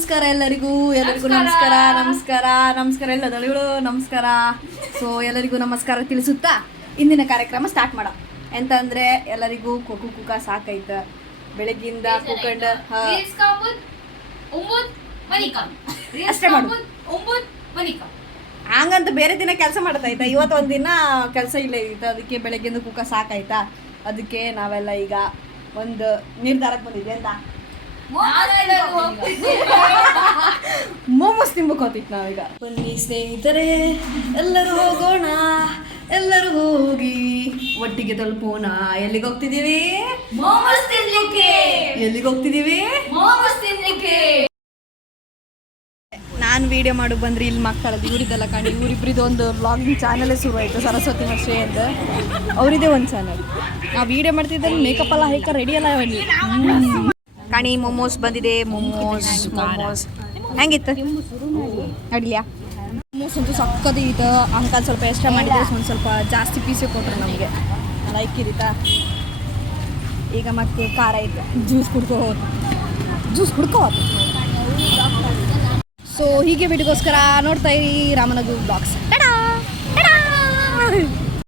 ನಮಸ್ಕಾರ ಎಲ್ಲರಿಗೂ ನಮಸ್ಕಾರ ಎಲ್ಲ ದಳಿಗಳು ನಮಸ್ಕಾರ. ಸೊ ಎಲ್ಲರಿಗೂ ನಮಸ್ಕಾರ ತಿಳಿಸುತ್ತಾ ಇಂದಿನ ಕಾರ್ಯಕ್ರಮ ಸ್ಟಾರ್ಟ್ ಮಾಡೋಣ. ಎಂತ ಅಂದ್ರೆ ಎಲ್ಲರಿಗೂ ಕುಕ್ಕ ಸಾಕೈತ. ಬೆಳಗ್ಗಿಂದ ಕೂಕೊಂಡು ಅಷ್ಟೇ ಮಾಡು. ಹಂಗಂತ ಬೇರೆ ದಿನ ಕೆಲಸ ಮಾಡ್ತಾಯ್ತಾ, ಇವತ್ತು ಒಂದಿನ ಕೆಲಸ ಇಲ್ಲ ಇತ್ತು, ಅದಕ್ಕೆ ಬೆಳಗ್ಗಿಂದ ಕುಕ್ಕ ಸಾಕಾಯ್ತಾ. ಅದಕ್ಕೆ ನಾವೆಲ್ಲ ಈಗ ಒಂದು ನಿರ್ಧಾರಕ್ಕೆ ಬಂದಿದ್ದೆ ಅಂತ ಮೋಮೋಸ್ ತಿನ್ಬೇಕು ಹೋಗ್ತಿತ್ತು ನಾವೀಗ. ಬನ್ನಿ ಸ್ನೇಹಿತರೆ, ಎಲ್ಲರೂ ಹೋಗೋಣ, ಎಲ್ಲರೂ ಹೋಗಿ ಒಟ್ಟಿಗೆ ತಲುಪೋಣ. ಎಲ್ಲಿಗೆ ಹೋಗ್ತಿದ್ದೀವಿ? ಮೋಮೋಸ್ ತಿನ್ಲಿಕ್ಕೆ. ಎಲ್ಲಿಗೆ ಹೋಗ್ತಿದ್ದೀವಿ? ಮೋಮೋಸ್ ತಿನ್ಲಿಕ್ಕೆ. ನಾನು ವಿಡಿಯೋ ಮಾಡಿ ಬಂದ್ರೆ ಇಲ್ಲಿ ಮಕ್ಕಳದ್ದು ಇವರಿದ್ದೆಲ್ಲ ಕಾಣಿ. ಇವರಿಬ್ರಿದ್ದು ಒಂದು ವ್ಲಾಗಿಂಗ್ ಚಾನಲೇ ಶುರು ಆಯಿತು, ಸರಸ್ವತಿ ಮಶ್ರೇ ಅಂತ. ಅವರಿದೇ ಒಂದು ಚಾನಲ್. ನಾವು ವಿಡಿಯೋ ಮಾಡ್ತಿದ್ದಲ್ಲಿ ಮೇಕಪ್ ಎಲ್ಲ ಹೇಗೆ ರೆಡಿ ಎಲ್ಲ ಕಾಣಿ. ಮೋಮೋಸ್ ಬಂದಿದೆ. ಮೋಮೋಸ್ ಹೆಂಗಿತ್ತು ಅಡ್ಲಿಯಾ? ಮೋಮೋಸ್ ಅಂತೂ ಸಕ್ಕದಿ ಇದು. ಅಂಕಲ್ ಸ್ವಲ್ಪ ಎಕ್ಸ್ಟ್ರಾ ಮಾಡಿದ್ರೆ ಒಂದು ಸ್ವಲ್ಪ ಜಾಸ್ತಿ ಪೀಸೇ ಕೊಟ್ಟರು ನಮಗೆ. ಲೈಕ್ ಇರಿತಾ. ಈಗ ಮತ್ತೆ ಖಾರ ಐತೆ. ಜ್ಯೂಸ್ ಕುಡ್ಕೋ. ಸೊ ಹೀಗೆ ವಿಡಿಯೋಗೋಸ್ಕರ ನೋಡ್ತಾ ಇರಿ ರಾಮನಗು ಬ್ಲಾಗ್ಸ್.